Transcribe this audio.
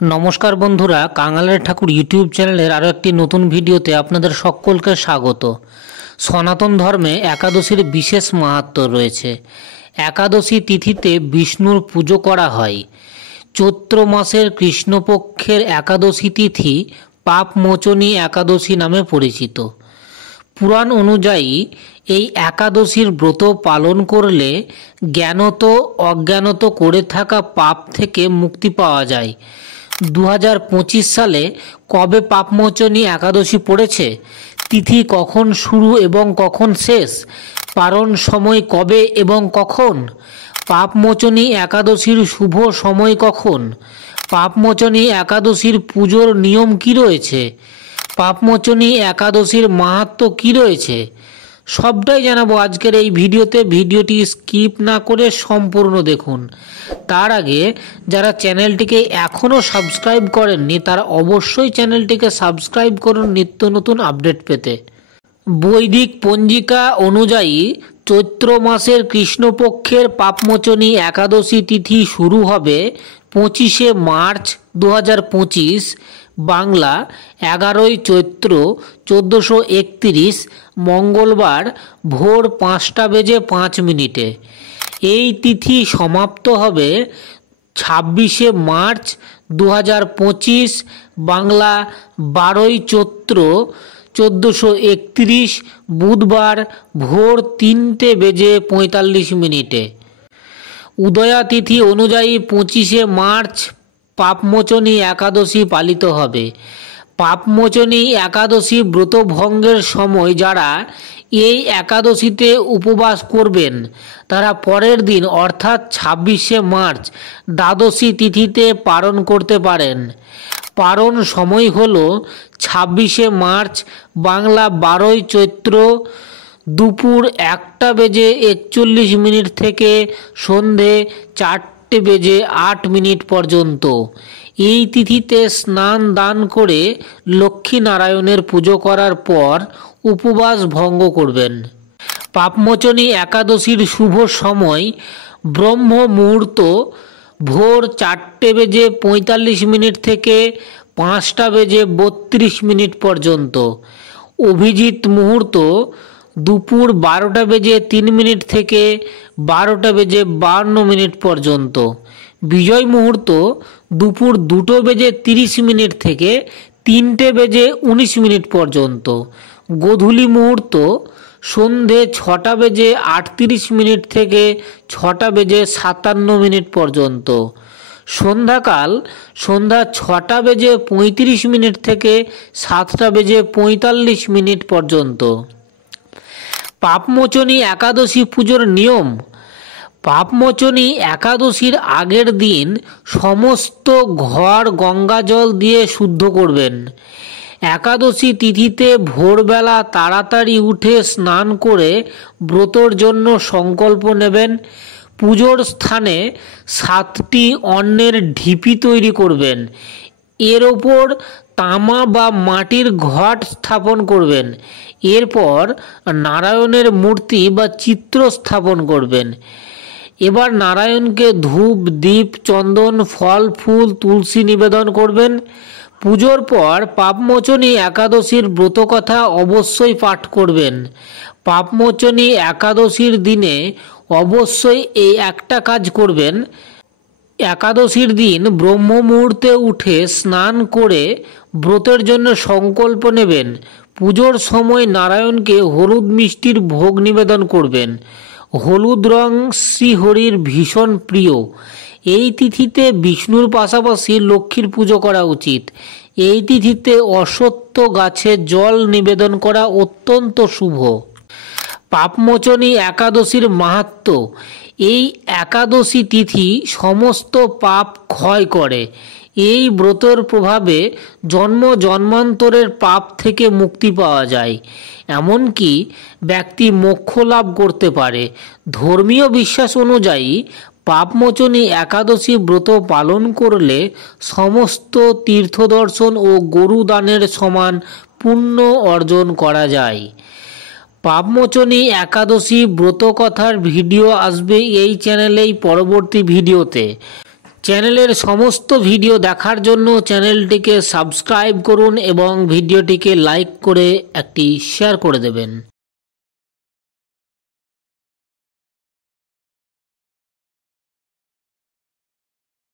নমস্কার বন্ধুরা, কাঙালের ঠাকুর ইউটিউব চ্যানেলের আরও একটি নতুন ভিডিওতে আপনাদের সকলকে স্বাগত। সনাতন ধর্মে একাদশীর বিশেষ মাহাত্ম্য রয়েছে। একাদশী তিথিতে বিষ্ণুর পুজো করা হয়। চৈত্র মাসের কৃষ্ণপক্ষের একাদশী তিথি পাপমোচনী একাদশী নামে পরিচিত। পুরাণ অনুযায়ী এই একাদশীর ব্রত পালন করলে জ্ঞানত অজ্ঞানত করে থাকা পাপ থেকে মুক্তি পাওয়া যায়। 2025 সালে কবে পাপমোচনী একাদশী পড়েছে, তিথি কখন শুরু এবং কখন শেষ, পারণ সময় কবে এবং কখন, পাপমোচনী একাদশীর শুভ সময় কখন, পাপমোচনী একাদশীর পুজোর নিয়ম কি রয়েছে, পাপমোচনী একাদশীর মাহাত্ম্য কি রয়েছে, সবটাই জানাবো আজকের এই ভিডিওতে। ভিডিওটি স্কিপ না করে সম্পূর্ণ দেখুন। তার আগে যারা চ্যানেলটিকে এখনও সাবস্ক্রাইব করেননি তারা অবশ্যই চ্যানেলটিকে সাবস্ক্রাইব করুন নিত্য নতুন আপডেট পেতে। বৈদিক পঞ্জিকা অনুযায়ী চৈত্র মাসের কৃষ্ণপক্ষের পাপমোচনী একাদশী তিথি শুরু হবে 25শে মার্চ 2025, বাংলা 11ই চৈত্র 1431, মঙ্গলবার ভোর 5:05। এই তিথি সমাপ্ত হবে 26শে মার্চ 2025, বাংলা 12ই চৈত্র 1431, বুধবার ভোর 3:45। উদয়া তিথি অনুযায়ী 25শে মার্চ পাপমোচনী একাদশী পালিত হবে। পাপমোচনী একাদশী ব্রতভঙ্গের সময় যারা এই একাদশীতে উপবাস করবেন তারা পরের দিন অর্থাৎ 26শে মার্চ দ্বাদশী তিথিতে পালন করতে পারেন। পালন সময় হল 26শে মার্চ, বাংলা 12ই চৈত্র, দুপুর 1:41 থেকে সন্ধে 4:08 পর্যন্ত। এই তিথিতে স্নান দান করে লক্ষ্মীনারায়ণের পুজো করার পর উপবাস ভঙ্গ করবেন। পাপমোচনী একাদশীর শুভ সময় ব্রহ্ম মুহূর্ত ভোর 4:45 থেকে 5:32 পর্যন্ত। অভিজিৎ মুহূর্ত দুপুর 12:03 থেকে 12:52 পর্যন্ত। বিজয় মুহূর্ত দুপুর 2:30 থেকে 3:19 পর্যন্ত। গোধূলি মুহূর্ত সন্ধে 6:38 থেকে 6:57 পর্যন্ত। সন্ধ্যাকাল সন্ধ্যা 6:35 থেকে 7:45 পর্যন্ত। পাপমোচনী একাদশী পুজোর নিয়ম। পাপমোচনী একাদশীর আগের দিন সমস্ত ঘর গঙ্গাজল দিয়ে শুদ্ধ করবেন। একাদশী তিথিতে ভোরবেলা তাড়াতাড়ি উঠে স্নান করে ব্রতর জন্য সংকল্প নেবেন। পুজোর স্থানে 7টি অন্নের ঢিপি তৈরি করবেন। এর ওপর তামা বা মাটির ঘট স্থাপন করবেন। এরপর নারায়ণের মূর্তি বা চিত্র স্থাপন করবেন। এবার নারায়ণকে ধূপ, দীপ, চন্দন, ফল, ফুল, তুলসী নিবেদন করবেন। পুজোর পর পাপমোচনী একাদশীর ব্রতকথা অবশ্যই পাঠ করবেন। পাপমোচনী একাদশীর দিনে অবশ্যই এই একটা কাজ করবেন। একাদশীর দিন ব্রহ্ম মুহূর্তে উঠে স্নান করে ব্রতের জন্য সংকল্প নেবেন। পুজোর সময় নারায়ণকে হলুদ মিষ্টির ভোগ নিবেদন করবেন। হলুদ রং শ্রীহরির ভীষণ প্রিয়। এই তিথিতে বিষ্ণুর পাশাপাশি লক্ষ্মীর পুজো করা উচিত। এই তিথিতে অশ্বত্থ গাছে জল নিবেদন করা অত্যন্ত শুভ। পাপমোচনী একাদশীর মাহাত্ম্য। এই একাদশী তিথি সমস্ত পাপ ক্ষয় করে। এই ব্রতের প্রভাবে জন্ম জন্মান্তরের পাপ থেকে মুক্তি পাওয়া যায়। এমনকি ব্যক্তি মোক্ষ লাভ করতে পারে। ধর্মীয় বিশ্বাস অনুযায়ী পাপমোচনী একাদশী ব্রত পালন করলে সমস্ত তীর্থদর্শন ও গরু দানের সমান পুণ্য অর্জন করা যায়। পাপমোচনী একাদশী ব্রতকথার ভিডিও আসবে এই চ্যানেলেই পরবর্তী ভিডিওতে। চ্যানেলের সমস্ত ভিডিও দেখার জন্য চ্যানেলটিকে সাবস্ক্রাইব করুন এবং ভিডিওটিকে লাইক করে একটি শেয়ার করে দেবেন।